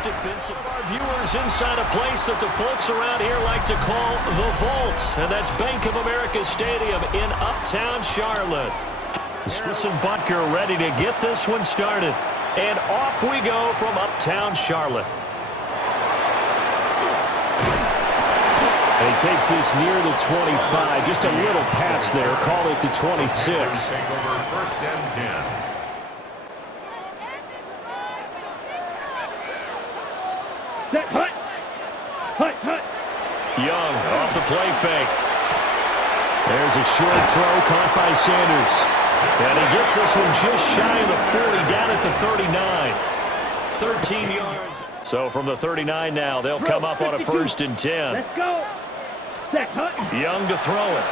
Nice defensive. Our viewers inside a place that the folks around here like to call the Vault, and that's Bank of America Stadium in Uptown Charlotte. Swiss and Butker ready to get this one started. And off we go from Uptown Charlotte. And he takes this near the 25. Just a little pass there. Call it the 26. Take over 1st and 10. Young off the play fake. There's a short throw caught by Sanders. And he gets this one just shy of the 40, down at the 39. 13 yards. So from the 39 now, they'll come up on a 1st and 10. Let's go. Young to throw it.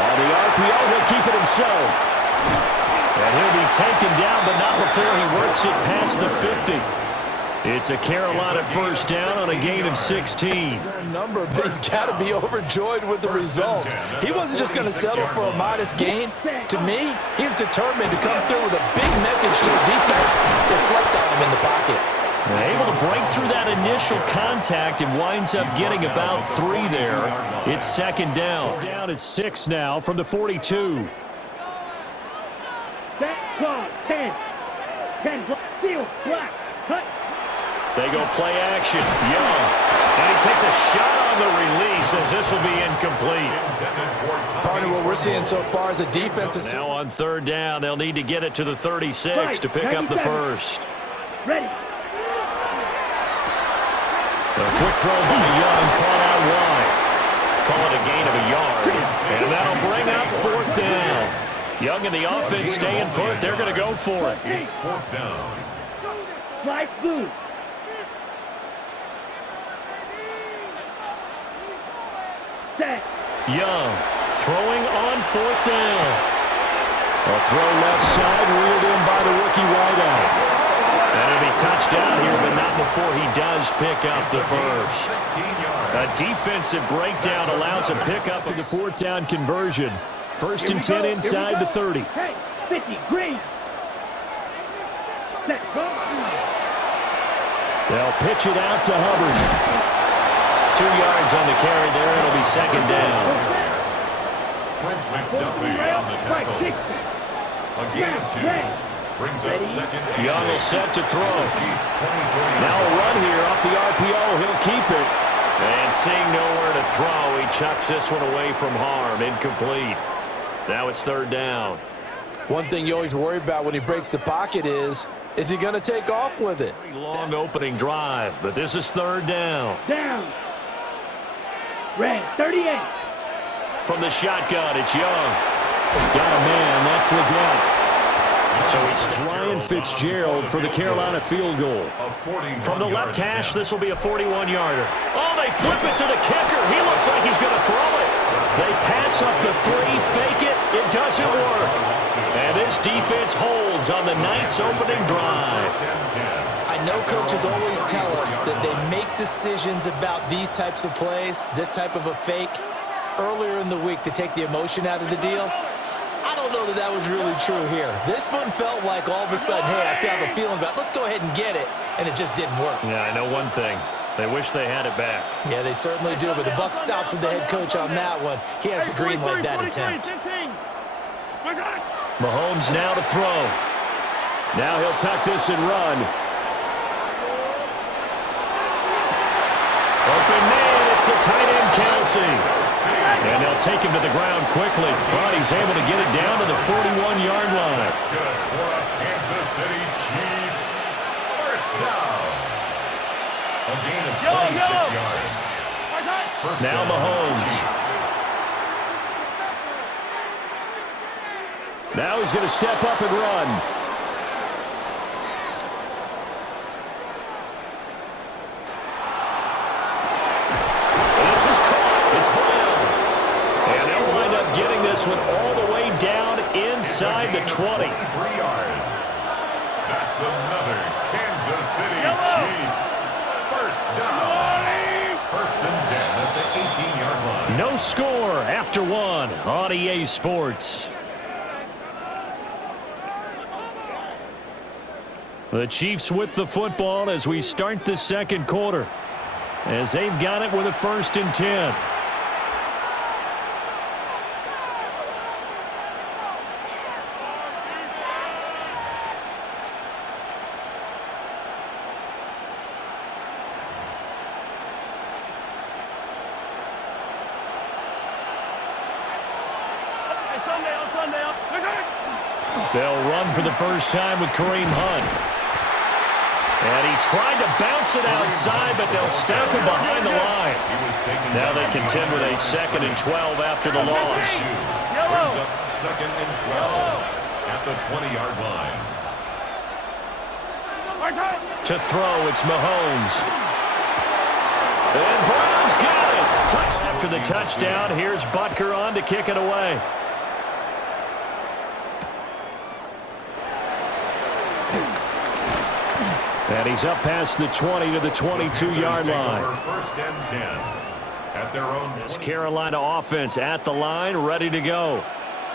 On the RPO, he'll keep it himself. And he'll be taken down, but not before he works it past the 50. It's a Carolina 1st down on a gain of 16. Number, but he's got to be overjoyed with the results. He wasn't just going to settle for a modest gain. To me, he was determined to come through with a big message to a defense that slept on him in the pocket. Able to break through that initial contact and winds up getting about 3 there. It's 2nd down. Down at 6 now from the 42. Set, call, 10. 10, steal, black, cut. They go play action. Young. And he takes a shot on the release as this will be incomplete. Partner, what we're seeing so far is a defense. Now on 3rd down, they'll need to get it to the 36 to pick up the 1st. Ready. A quick throw by Young, caught out wide. Call it a gain of a yard. And that'll bring up 4th down. Young and the offense staying put. They're going to go for it. It's 4th down. Slide blue. Set. Young throwing on 4th down. A throw left side, reeled in by the rookie wideout. And it'll be touched down here, but not before he does pick up the 1st. A defensive breakdown allows a pickup to the 4th down conversion. 1st and 10 inside the 30. Hey, 50, green. Set, go. They'll pitch it out to Hubbard. 2 yards on the carry there. It'll be 2nd down. Trent McDuffie on the tackle. A gain of 2. Brings up 2nd. Young will set to throw. Now Now a run here off the RPO. He'll keep it. And seeing nowhere to throw, he chucks this one away from harm. Incomplete. Now it's 3rd down. One thing you always worry about when he breaks the pocket is he going to take off with it? Long opening drive, but this is 3rd down. Down. Red, 38. From the shotgun, it's Young. Got a man. That's Leggett. So it's Ryan Fitzgerald for the Carolina field goal. From the left hash, this will be a 41-yarder. Oh, they flip it to the kicker. He looks like he's going to throw it. They pass up the 3, fake it. It doesn't work. And this defense holds on the night's opening drive. I know coaches always tell us that they make decisions about these types of plays, this type of a fake, earlier in the week to take the emotion out of the deal. I don't know that that was really true here. This one felt like all of a sudden, hey, I have a feeling about it. Let's go ahead and get it, and it just didn't work. Yeah, I know one thing. They wish they had it back. Yeah, they certainly do, but the buck stops with the head coach on that one. He has to green light that attempt. Mahomes now to throw. Now he'll tuck this and run. Open man, it's the tight end, Kelsey. And they'll take him to the ground quickly, but he's able to get it down to the 41-yard line. Good for a Kansas City Chiefs. 1st down. A gain of 26 yards. First Now down, Mahomes. Now he's going to step up and run. Getting this one all the way down inside the 20. 3 yards. That's another Kansas City Chiefs. 1st down. 1st and 10 at the 18-yard line. No score after 1 on EA Sports. The Chiefs with the football as we start the second quarter, as they've got it with a 1st and 10. They'll run for the first time with Kareem Hunt. And he tried to bounce it outside, but they'll stop him behind the line. Now they contend with a 2nd and 12 after the loss. Brings up 2nd and 12 at the 20-yard line. To throw, it's Mahomes. And Brown's got it. Touched after the touchdown. Here's Butker on to kick it away. And he's up past the 20 to the 22-yard line. 1st and 10 at their own. This Carolina offense at the line, ready to go.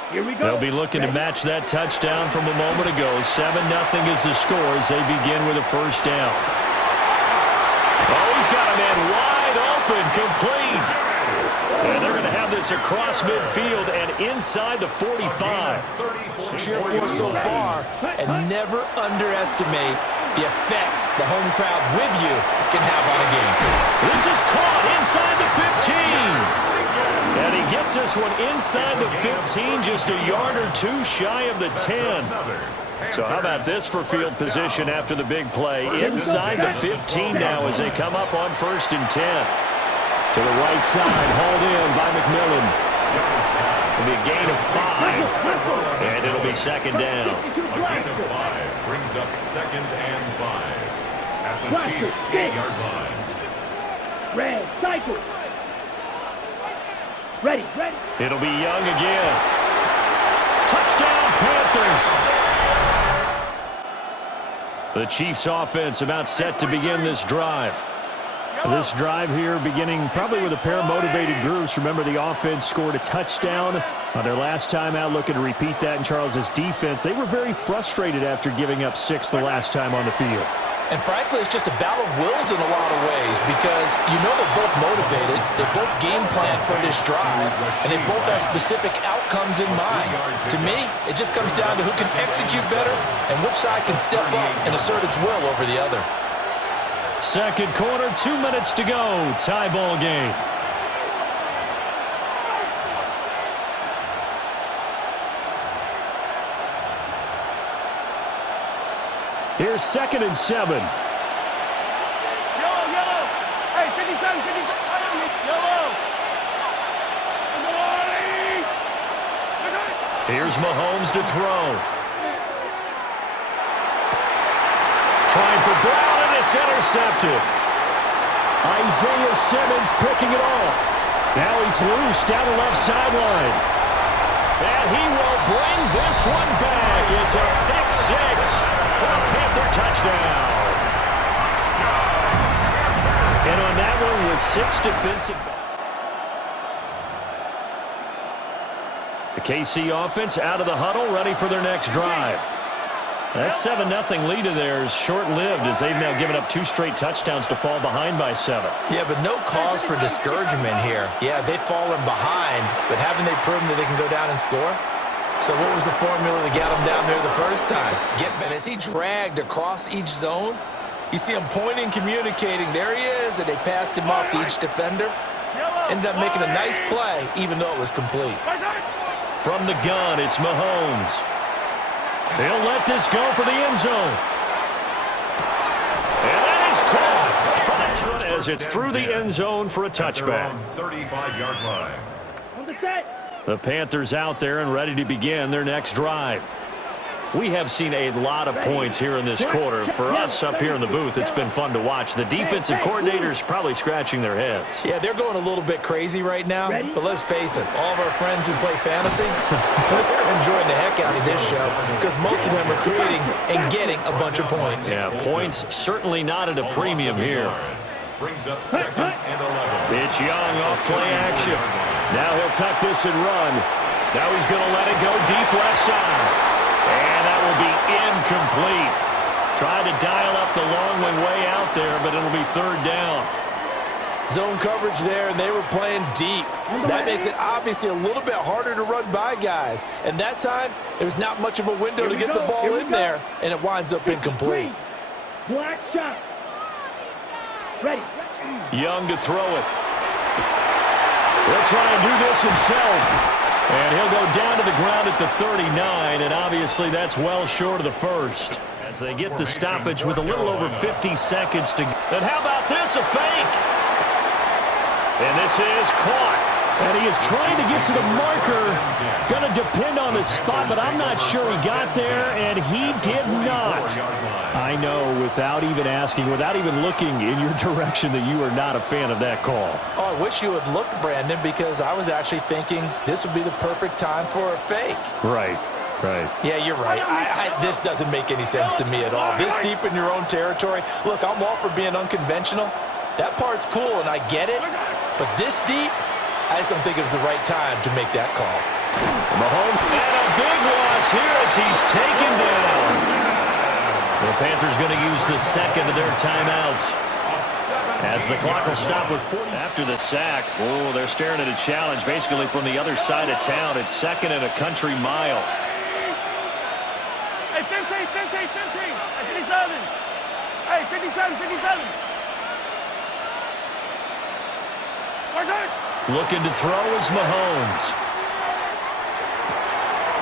Here we go. They'll be looking to match that touchdown from a moment ago. 7-0 is the score as they begin with a 1st down. Oh, he's got a man wide open, complete. And they're going to have this across midfield and inside the 45. Cheer for so far, and never underestimate the effect the home crowd with you can have on a game. This is caught inside the 15. And he gets this one inside the 15, just a yard or 2 shy of the 10. So how about this for field position after the big play? Inside the 15 now as they come up on 1st and 10. To the right side, hauled in by McMillan. It'll be a gain of 5, and it'll be 2nd down. A gain of 5 brings up 2nd and 5 at the Chiefs' 8-yard line. Red, cycle. Ready. It'll be Young again. Touchdown, Panthers. The Chiefs offense about set to begin this drive. This drive here beginning probably with a pair of motivated groups. Remember, the offense scored a touchdown on their last time out, looking to repeat that in Charles's defense. They were very frustrated after giving up 6 the last time on the field. And frankly, it's just a battle of wills in a lot of ways because you know they're both motivated, they both game plan for this drive, and they both have specific outcomes in mind. To me, it just comes down to who can execute better and which side can step up and assert its will over the other. Second quarter, 2 minutes to go. Tie ball game. Here's 2nd and 7. Yellow. Hey, 57, 55. Yellow. Here's Mahomes to throw. Trying for Brown, and it's intercepted. Isaiah Simmons picking it off. Now he's loose down the left sideline. And he will bring this one back. It's a pick 6 for a Panther touchdown. And on that one with 6 defensive. The KC offense out of the huddle, ready for their next drive. That 7-0 lead of theirs short-lived as they've now given up 2 straight touchdowns to fall behind by 7. Yeah, but no cause for discouragement here. Yeah, they've fallen behind, but haven't they proven that they can go down and score? So what was the formula that got him down there the first time? And as he dragged across each zone, you see him pointing, communicating. There he is, and they passed him off to each defender. Ended up making a nice play, even though it was complete. From the gun, it's Mahomes. They'll let this go for the end zone. And that is caught as it's through the end zone for a touchback. 35-yard line. On the set. The Panthers out there and ready to begin their next drive. We have seen a lot of points here in this quarter. For us up here in the booth, it's been fun to watch. The defensive coordinators probably scratching their heads. Yeah, they're going a little bit crazy right now, but let's face it, all of our friends who play fantasy, they're enjoying the heck out of this show because most of them are creating and getting a bunch of points. Yeah, points certainly not at a premium here. Brings up 2nd and 11. It's Young off play action. Now he'll tuck this and run. Now he's going to let it go deep left side. And that will be incomplete. Tried to dial up the long way out there, but it'll be third down. Zone coverage there, and they were playing deep. That makes it obviously a little bit harder to run by guys. And that time, there's not much of a window to get the ball in there, and it winds up incomplete. Black shot. Ready. Young to throw it. He'll try and do this himself. And he'll go down to the ground at the 39, and obviously that's well short of the first. As they get the stoppage with a little over 50 seconds to go. And how about this, a fake? And this is caught. And he is trying to get to the marker. Going to depend on the spot, but I'm not sure he got there, and he did not. I know, without even asking, without even looking in your direction, that you are not a fan of that call. Oh, I wish you would look, Brandon, because I was actually thinking this would be the perfect time for a fake. Right. Right. Yeah, you're right. This doesn't make any sense to me at all. This deep in your own territory. Look, I'm all for being unconventional. That part's cool, and I get it. But this deep, I just don't think it's the right time to make that call. Mahomes, and a big loss here as he's taken down. The Panthers going to use the second of their timeouts. As the clock will stop with 40. After the sack, oh, they're staring at a challenge basically from the other side of town. It's second and a country mile. Hey, 15, 15, 15. Hey, 57. Hey, 57, 57. Where's it? Looking to throw is Mahomes.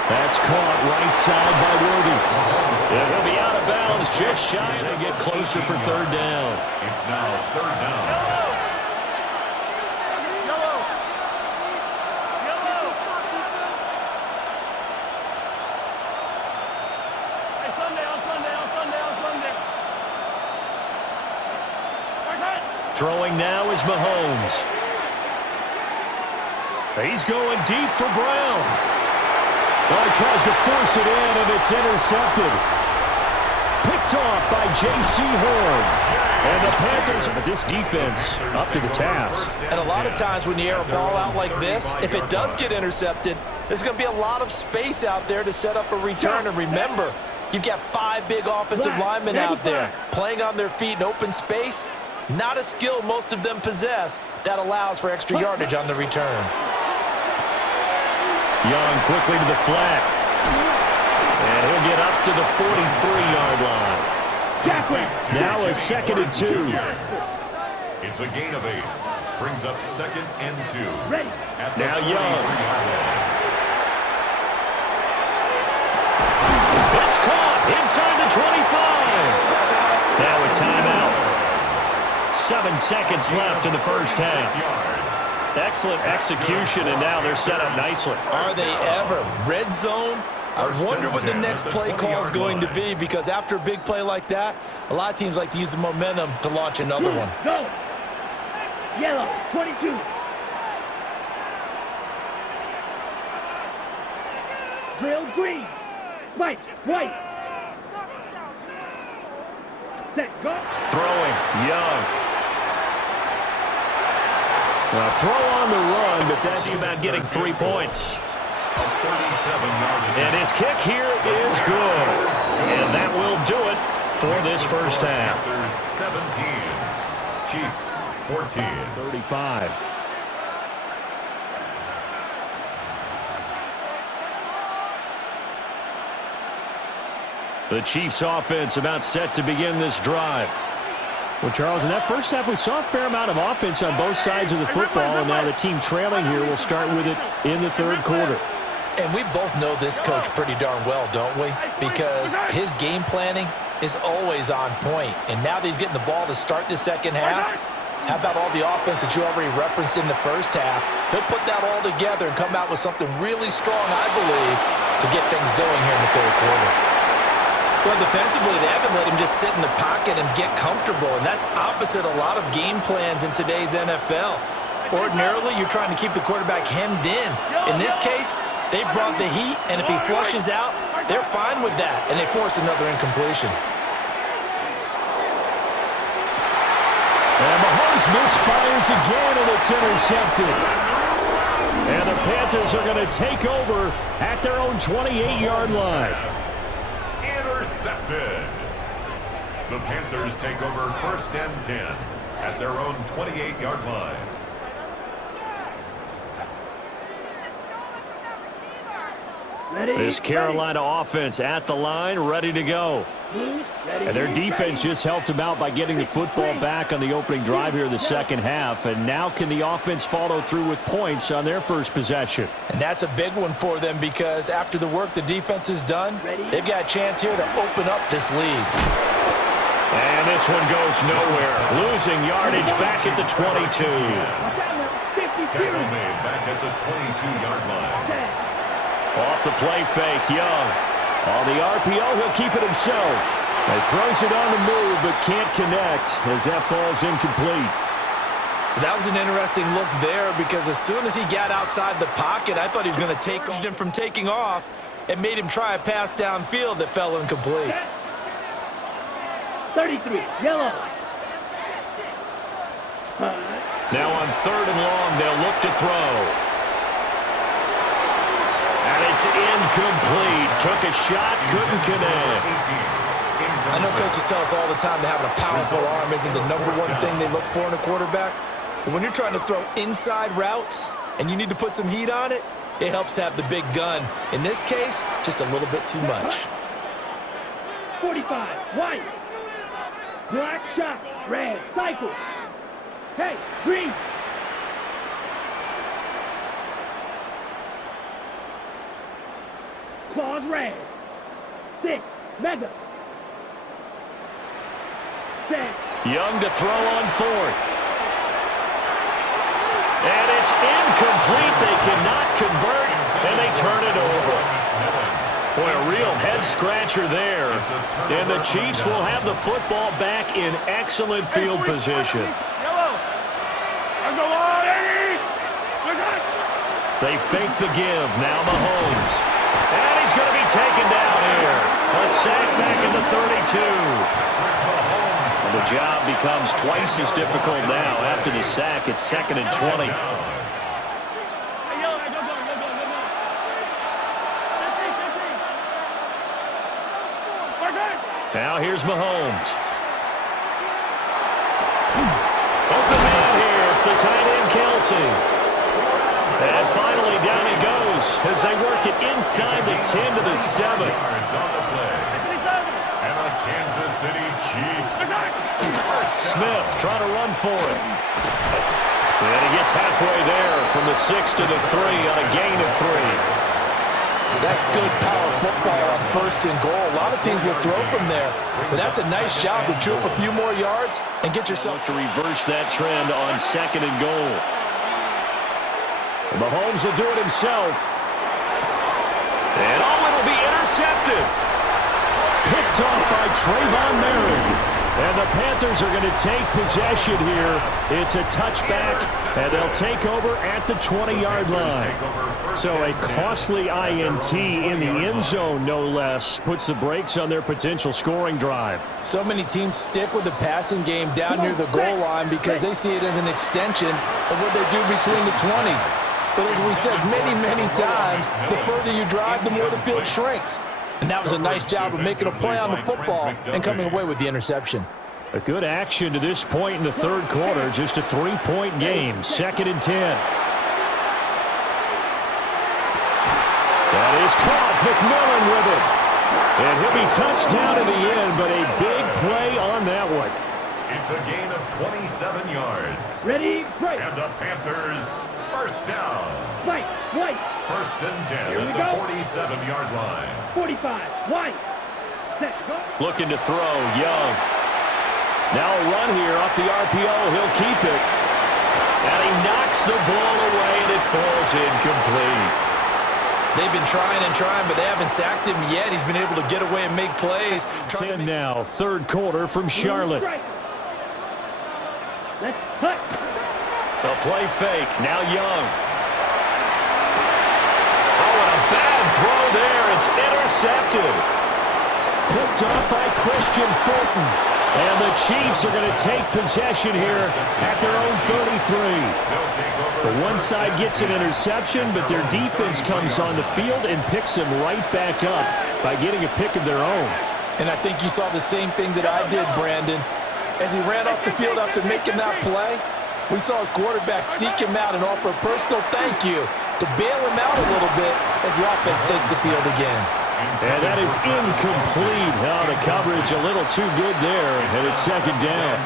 That's caught right side by Worthy. And he'll be out of bounds just shy. They get closer for third down. It's now third down. Yellow. Yellow. Hey, Sunday, on Sunday, on Sunday, on Sunday. Where's it? Throwing now is Mahomes. He's going deep for Brown. Well, he tries to force it in, and it's intercepted. Picked off by J.C. Horn. And the Panthers, but this defense up to the task. And a lot of times when you air a ball out like this, if it does get intercepted, there's going to be a lot of space out there to set up a return. And remember, you've got 5 big offensive linemen out there playing on their feet in open space. Not a skill most of them possess that allows for extra yardage on the return. Young quickly to the flat. And he'll get up to the 43-yard line. Now a second and 2. It's a gain of 8. Brings up second and 2. Now Young. It's caught inside the 25. Now a timeout. 7 seconds left in the first half. Excellent execution, and now they're set up nicely. Are they ever? Red zone? I wonder what the next play call is going to be, because after a big play like that, a lot of teams like to use the momentum to launch another one. Go. Yellow, 22. Drill green. Spike, white. Set, go. Throwing, Young. Well, throw on the run, but that's about getting 3 points. And his kick here is good. And that will do it for this first half. 17. Chiefs 14. 35. The Chiefs offense about set to begin this drive. Well, Charles, in that first half, we saw a fair amount of offense on both sides of the football, and now the team trailing here will start with it in the third quarter. And we both know this coach pretty darn well, don't we? Because his game planning is always on point. And now that he's getting the ball to start the second half, how about all the offense that you already referenced in the first half? He'll put that all together and come out with something really strong, I believe, to get things going here in the third quarter. Well, defensively, they haven't let him just sit in the pocket and get comfortable, and that's opposite a lot of game plans in today's NFL. Ordinarily, you're trying to keep the quarterback hemmed in. In this case, they brought the heat, and if he flushes out, they're fine with that, and they force another incompletion. And Mahomes misfires again, and it's intercepted. And the Panthers are going to take over at their own 28-yard line. Intercepted. The Panthers take over 1st and 10 at their own 28-yard line. This Carolina offense at the line, ready to go. And their defense just helped them out by getting the football back on the opening drive here in the second half. And now can the offense follow through with points on their first possession? And that's a big one for them because after the work the defense has done, they've got a chance here to open up this lead. And this one goes nowhere. Losing yardage back at the 22. Tackle made back at the 22-yard line. Off the play fake, Young. On the RPO, he'll keep it himself. He throws it on the move, but can't connect as that falls incomplete. That was an interesting look there because as soon as he got outside the pocket, I thought he was going to take him from taking off and made him try a pass downfield that fell incomplete. 33, yellow. Now on 3rd and long, they'll look to throw. And it's incomplete. Took a shot, couldn't connect. I know coaches tell us all the time that having a powerful arm isn't the #1 thing they look for in a quarterback. But when you're trying to throw inside routes and you need to put some heat on it, it helps have the big gun. In this case, just a little bit too much. 45, white. Black shot, red, cycle. Hey, green. Claws red. 6, mega. 10. Young to throw on 4th. And it's incomplete. They cannot convert, and they turn it over. Boy, a real head-scratcher there. And the Chiefs will have the football back in excellent field position. They fake the give. Now Mahomes. And he's going to be taken down here. A sack back at the 32. And the job becomes twice as difficult now. After the sack, it's 2nd and 20. Now here's Mahomes. Open man here. It's the tight end, Kelsey. And finally, down he goes as they work it inside the 10 to the 7. And the Kansas City Chiefs. Smith trying to run for it. And he gets halfway there from the 6 to the 3 on a gain of 3. That's good power football on 1st and goal. A lot of teams will throw from there, but that's a nice job to chew up a few more yards and get yourself to reverse that trend on 2nd and goal. Mahomes will do it himself. And it'll be intercepted. Picked off by Trayvon Merrick. And the Panthers are going to take possession here. It's a touchback, and they'll take over at the 20-yard line. So a costly INT in the end zone, no less, puts the brakes on their potential scoring drive. So many teams stick with the passing game down near the goal line because they see it as an extension of what they do between the 20s. But as we said many, many times, the further you drive, the more the field shrinks. And that was a nice job of making a play on the football and coming away with the interception. A good action to this point in the third quarter. Just a 3-point game. 2nd and 10. That is caught. McMillan with it. And he'll be touched down in the end, but a big play on that one. It's a gain of 27 yards. Ready, break. And the Panthers, first down. White. 1st and 10 at the 47-yard line. 45, white. Set, go. Looking to throw, Young. Now a run here off the RPO. He'll keep it. And he knocks the ball away, and it falls incomplete. They've been trying and trying, but they haven't sacked him yet. He's been able to get away and make plays. And now, third quarter from Charlotte. Let's cut. The play fake. Now Young. Oh, and a bad throw there. It's intercepted. Picked off by Christian Fulton. And the Chiefs are going to take possession here at their own 33. The one side gets an interception, but their defense comes on the field and picks them right back up by getting a pick of their own. And I think you saw the same thing that I did, Brandon. As he ran off the field after making that play, we saw his quarterback seek him out and offer a personal thank you to bail him out a little bit as the offense takes the field again. And that is incomplete. Oh, the coverage a little too good there, and it's second down.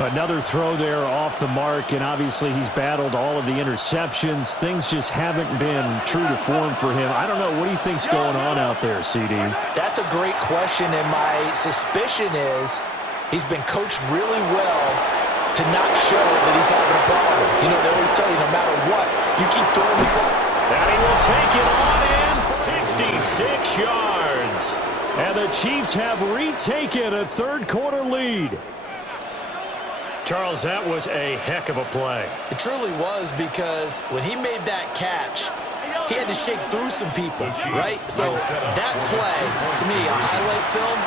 Another throw there off the mark, and obviously he's battled all of the interceptions. Things just haven't been true to form for him. I don't know. What do you think's going on out there, CD? That's a great question, and my suspicion is he's been coached really well to not show that he's having a problem. You know, they always tell you no matter what, you keep throwing the ball. And he will take it on in 66 yards. And the Chiefs have retaken a third-quarter lead. Charles, that was a heck of a play. It truly was, because when he made that catch, he had to shake through some people, right? So that play, to me, a highlight film,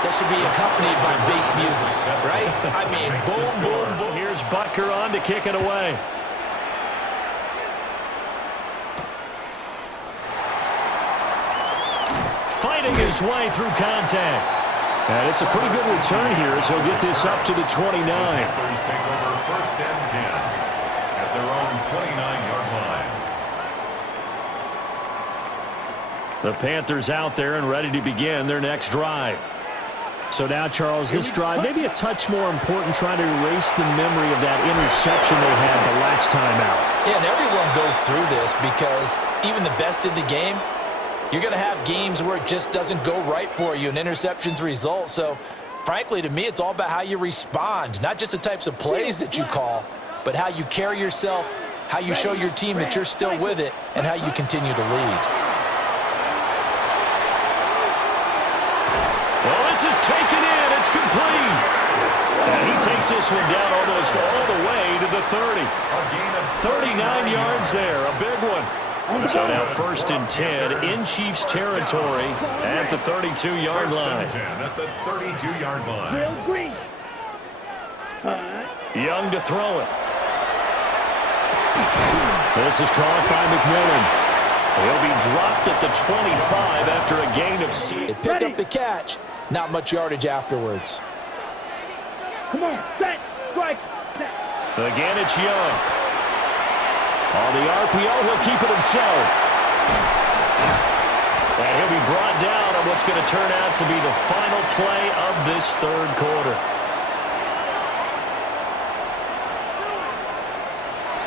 that should be accompanied by bass music, right? I mean, boom, boom, boom. Here's Butker on to kick it away. Fighting his way through contact. And it's a pretty good return here as he'll get this up to the 29. Panthers take over first and 10 at their own 29-yard line. The Panthers out there and ready to begin their next drive. So now, Charles, this drive maybe a touch more important, trying to erase the memory of that interception they had the last time out. Yeah, and everyone goes through this, because even the best in the game, you're going to have games where it just doesn't go right for you, and interceptions result. So, frankly, to me, it's all about how you respond, not just the types of plays that you call, but how you carry yourself, how you show your team that you're still with it, and how you continue to lead. Well, this is taken in. It's complete. And he takes this one down almost all the way to the 30. 39 yards there, a big one. So now first and 10 in Chiefs territory at the 32-yard line. First and 10 at the 32-yard line. Young to throw it. This is caught by McMillan. He'll be dropped at the 25 after a gain of 6. They pick up the catch. Not much yardage afterwards. Come on, set, strike, set. Again, it's Young. On the RPO, he'll keep it himself. And he'll be brought down on what's going to turn out to be the final play of this third quarter.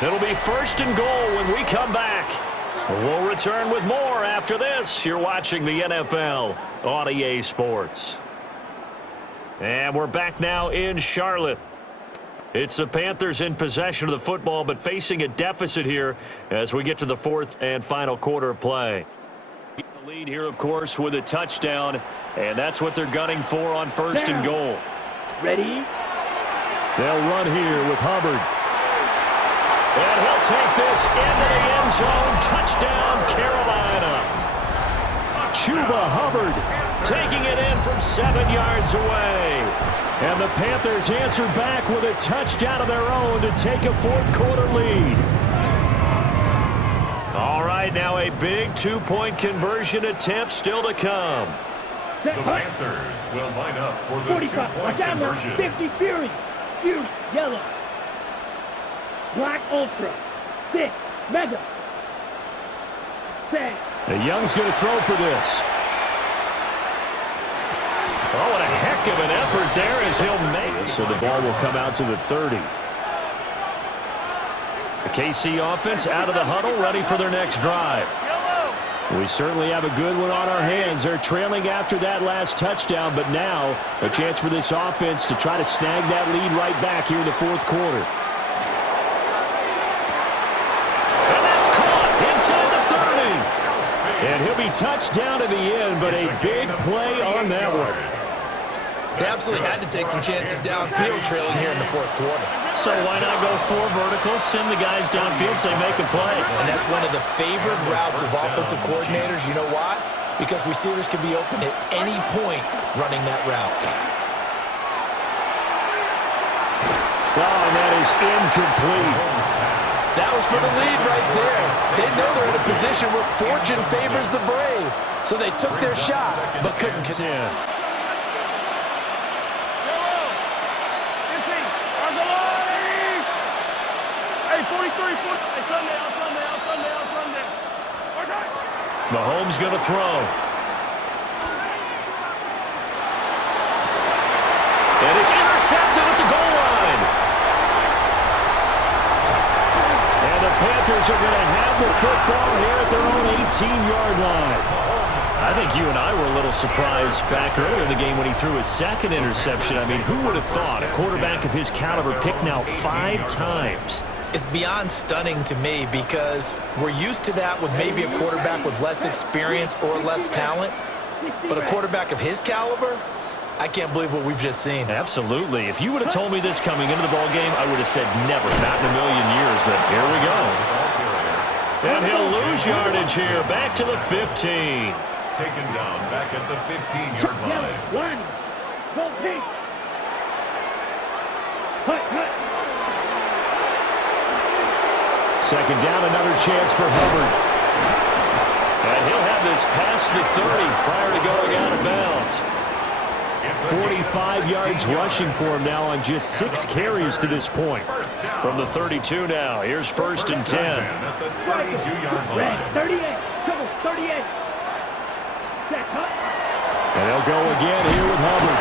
It'll be first and goal when we come back. We'll return with more after this. You're watching the NFL on EA Sports. And we're back now in Charlotte. It's the Panthers in possession of the football, but facing a deficit here as we get to the fourth and final quarter of play. The lead here, of course, with a touchdown, and that's what they're gunning for on first and goal. Ready? They'll run here with Hubbard. And he'll take this into the end zone. Touchdown, Carolina. Chuba Hubbard taking it in from 7 yards away. And the Panthers answer back with a touchdown of their own to take a fourth quarter lead. All right, now a big two-point conversion attempt still to come. The Panthers will line up for the 45, two-point conversion. 50 Fury, Fury, yellow. Black Ultra, 6, Mega. Set. The Young's going to throw for this. Oh, what a heck of an effort there as he'll make it. So the ball will come out to the 30. The KC offense out of the huddle, ready for their next drive. We certainly have a good one on our hands. They're trailing after that last touchdown, but now a chance for this offense to try to snag that lead right back here in the fourth quarter. And that's caught inside the 30. And he'll be touched down to the end, but a big play on that one. They absolutely had to take some chances downfield trailing here in the fourth quarter. So why not go 4 verticals, send the guys downfield, say make a play. And that's one of the favored routes of offensive coordinators. You know why? Because receivers can be open at any point running that route. Oh, and that is incomplete. That was for the lead right there. They know they're in a position where fortune favors the brave. So they took their shot, but couldn't connect. Mahomes going to throw. And it's intercepted at the goal line. And the Panthers are going to have the football here at their own 18-yard line. I think you and I were a little surprised back earlier in the game when he threw his second interception. I mean, who would have thought a quarterback of his caliber picked now 5 times? It's beyond stunning to me because we're used to that with maybe a quarterback with less experience or less talent. But a quarterback of his caliber, I can't believe what we've just seen. Absolutely. If you would have told me this coming into the ball game, I would have said never, not in a million years. But here we go. And he'll lose yardage here. Back to the 15. Taken down back at the 15-yard line. Go pink. Cut. Second down, another chance for Hubbard. And he'll have this past the 30 prior to going out of bounds. 45 yards rushing for him now on just 6 carries to this point. From the 32 now, here's 1st and 10. At the 32-yard line. 38. Trouble, 38. And they'll go again here with Hubbard.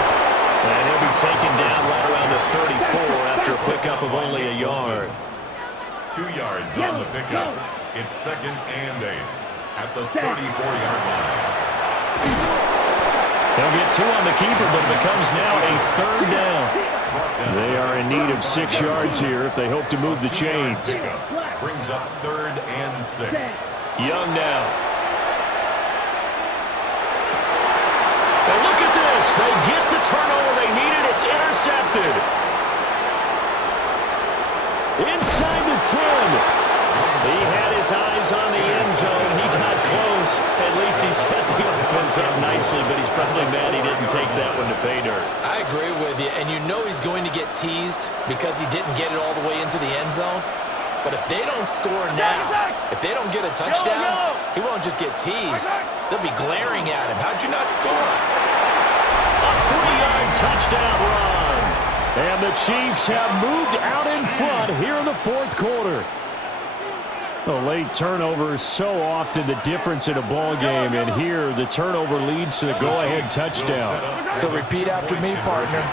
And he'll be taken down right around the 34 after a pickup of only a yard. 2 yards on the pickup. It's 2nd and 8 at the 34-yard line. They'll get 2 on the keeper, but it becomes now a 3rd down. They are in need of 6 yards here if they hope to move the chains. Brings up 3rd and 6. Young now. And look at this. They get the turnover they needed. It's intercepted. Inside the 10. He had his eyes on the end zone. He got close. At least he set the offense up nicely, but he's probably mad he didn't take that one to pay dirt. I agree with you, and you know he's going to get teased because he didn't get it all the way into the end zone. But if they don't score now, if they don't get a touchdown, he won't just get teased. They'll be glaring at him. How'd you not score? A 3-yard touchdown run. And the Chiefs have moved out in front here in the 4th quarter. A late turnover is so often the difference in a ball game, and here the turnover leads to the go-ahead touchdown. So repeat after me, partner.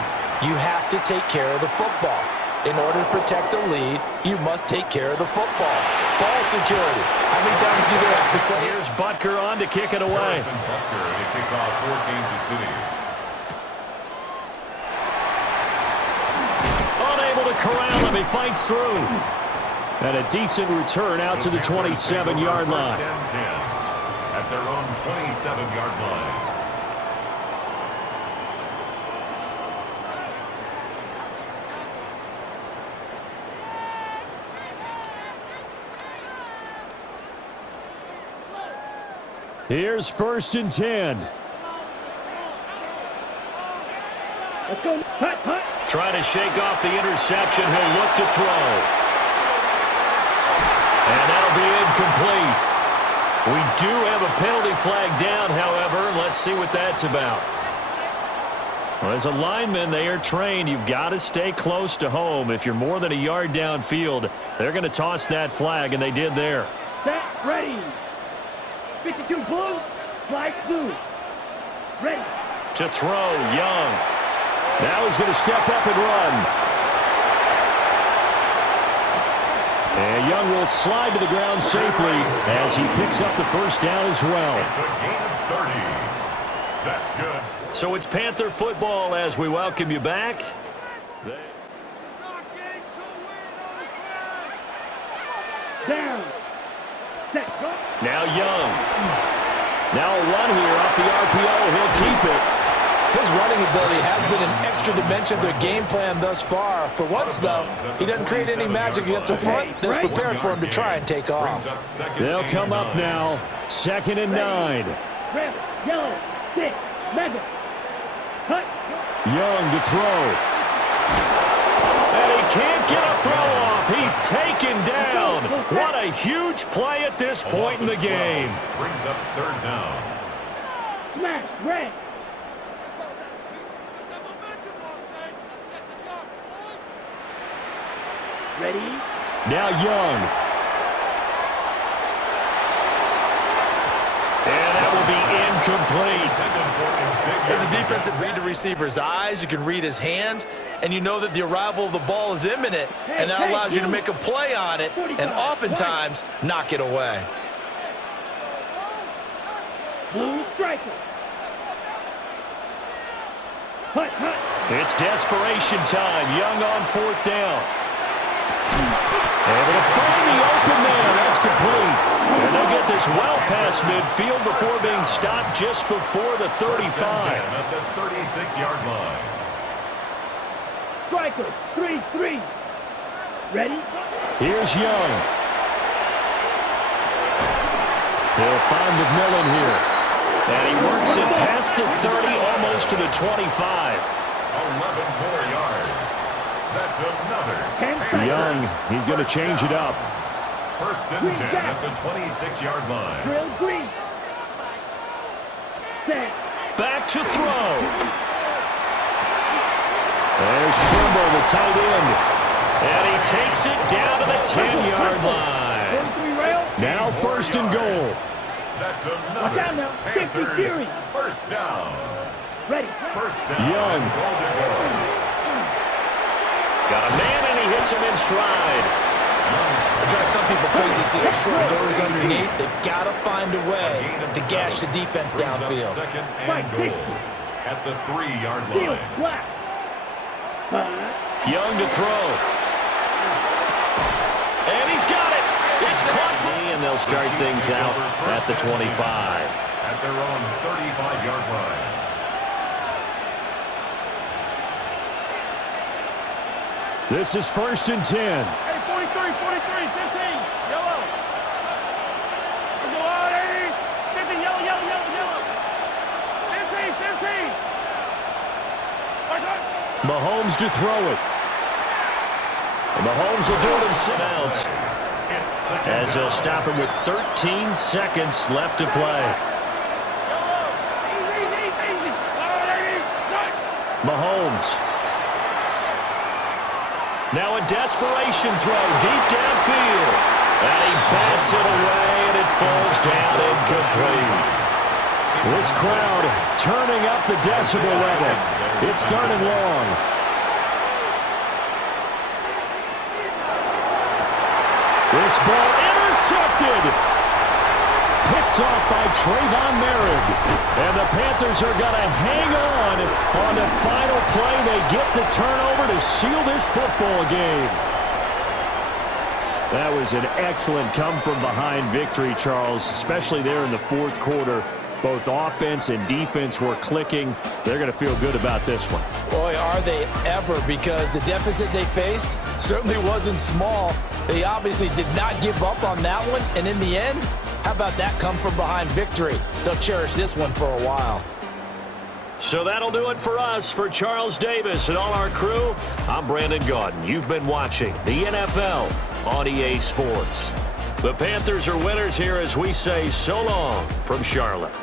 You have to take care of the football. In order to protect a lead, you must take care of the football. Ball security. How many times do they have to say? Here's Butker on to kick it away. Butker to kick off for Kansas City. Unable to corral him. He fights through. And a decent return out to the 27-yard line. 1st and 10 at their own 27-yard line. Here's 1st and 10. Let's go. Cut. Trying to shake off the interception. He'll look to throw. And that'll be incomplete. We do have a penalty flag down, however. Let's see what that's about. Well, as a lineman, they are trained. You've got to stay close to home. If you're more than a yard downfield, they're going to toss that flag, and they did there. Set, ready. 52 blue, flag blue. Ready. To throw, Young. Now he's going to step up and run. And Young will slide to the ground safely as he picks up the 1st down as well. It's a gain of 30. That's good. So it's Panther football as we welcome you back. Down. Set, go. Now Young. Now a run here off the RPO. He'll keep it. His running ability has been an extra dimension of their game plan thus far. For once, though, he doesn't create any magic against the front that's preparing for him to try and take off. They'll come up now. 2nd and 9. Red, yellow, 6, mega. Cut. Young to throw. And he can't get a throw off. He's taken down. What a huge play at this point in the game. Brings up 3rd down. Smash. Red. Ready? Now Young. And that will be incomplete. As a defensive read the receiver's eyes, you can read his hands, and you know that the arrival of the ball is imminent, and that allows you to make a play on it and oftentimes knock it away. Blue striker. Hut, hut. It's desperation time. Young on 4th down. Able to find the open man. That's complete. And they'll get this well past midfield before being stopped just before the 35. At the 36-yard line. Striker. 3-3. Ready? Here's Young. He'll find McMillan here. And he works it past the 30, almost to the 25. 11 more yards. That's another. Young, he's going to change it up. 1st and 10 at the 26-yard line. Drill green. Set. Back to throw. There's Trimble, the tight end. And he takes it down to the 10-yard line. Now 1st and goal. That's Watch out another now. 50 Panthers series. 1st down. Ready. 1st down. Young. Golden goal. Got a man, and he hits him in stride. It drives some people crazy to see those short doors underneath. They've got to find a way to gash the defense Brings up downfield. 2nd and goal at the 3-yard Field. line. Black. Young to throw. And he's got it. It's caught. And they'll start things out at the 25. At their own 35-yard line. This is 1st and 10. Hey, 43, 15, yellow. Let's go out, 80, 50, yellow. 15. Watch out. Mahomes to throw it. And Mahomes will do it himself. As he'll stop him with 13 seconds left to play. Easy. Mahomes. Now a desperation throw deep downfield. And he bats it away, and it falls down incomplete. This crowd turning up the decibel level. It's 3rd and long. This ball intercepted. Picked off by Trayvon Merritt. And the Panthers are going to hang on the final play. They get the turnover to seal this football game. That was an excellent come-from-behind victory, Charles, especially there in the 4th quarter. Both offense and defense were clicking. They're going to feel good about this one. Boy, are they ever, because the deficit they faced certainly wasn't small. They obviously did not give up on that one, and in the end, how about that come-from-behind victory? They'll cherish this one for a while. So that'll do it for us. For Charles Davis and all our crew, I'm Brandon Gaudin. You've been watching the NFL on EA Sports. The Panthers are winners here as we say so long from Charlotte.